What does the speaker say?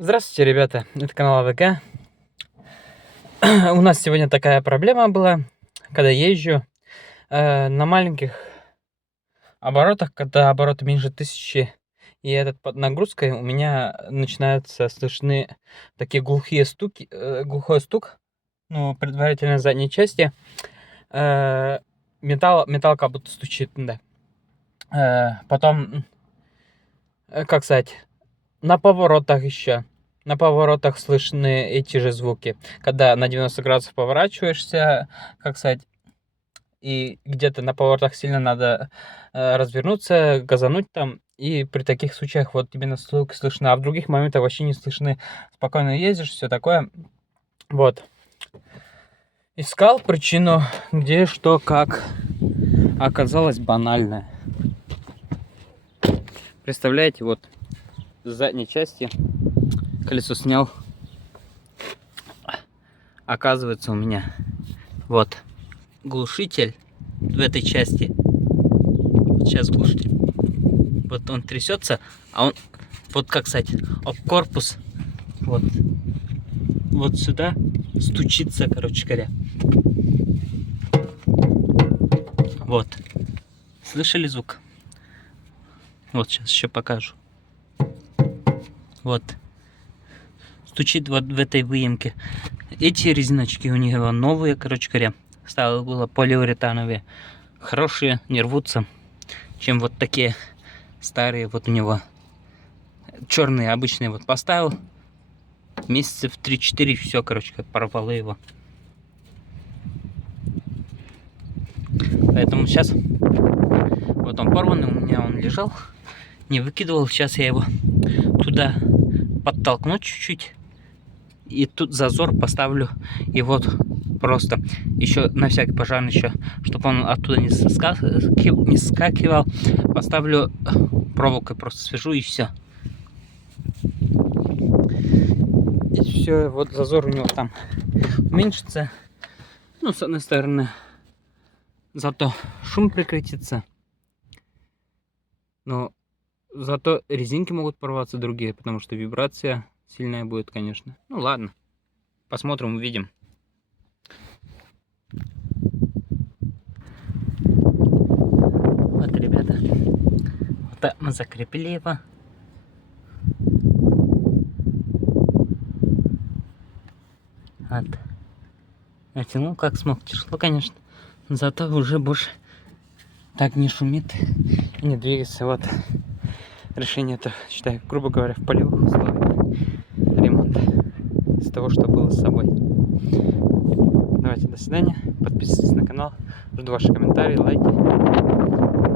Здравствуйте, ребята, это канал АВК. У нас сегодня такая проблема была, когда езжу на маленьких оборотах, когда обороты меньше 1000, и этот под нагрузкой у меня начинаются слышны такие глухие стуки, глухой стук, ну, предварительно задней части, металл как будто стучит, да. Потом, как сказать, на поворотах еще. На поворотах слышны эти же звуки. Когда на 90 градусов поворачиваешься, как сказать, и где-то на поворотах сильно надо развернуться, газануть там. И при таких случаях вот именно звук слышно, а в других моментах вообще не слышны. Спокойно ездишь, все такое. Вот. Искал причину, где, что, как. Оказалось банальное. Представляете, вот с задней части колесо снял. Оказывается, у меня вот глушитель в этой части. Вот сейчас глушитель. Вот он трясется, а он вот, как сказать, об корпус вот сюда стучится, короче говоря. Вот. Слышали звук? Вот сейчас еще покажу. Вот. Стучит вот в этой выемке. Эти резиночки у него новые, короче говоря. Стало было полиуретановые. Хорошие, не рвутся, чем вот такие старые. Вот у него черные обычные вот поставил. Месяцев 3-4 все, короче, как порвало его. Поэтому сейчас вот он порванный, у меня он лежал, не выкидывал. Сейчас я его туда подтолкну чуть-чуть. И тут зазор поставлю. И вот просто еще на всякий пожарный, еще, чтобы он оттуда не скакивал, поставлю проволокой, просто свяжу и все. И все, вот зазор у него там уменьшится. Ну, с одной стороны, зато шум прекратится. Но зато резинки могут порваться другие, потому что вибрация сильная будет, конечно. Ну ладно, посмотрим, увидим. Вот, ребята, вот так мы закрепили его. Вот. Натянул как смог. Тяжело, конечно, но зато уже больше так не шумит и не двигается. Вот решение это, считаю, грубо говоря, в полевых условиях ремонта из того, что было с собой. Давайте, до свидания. Подписывайтесь на канал. Жду ваши комментарии, лайки.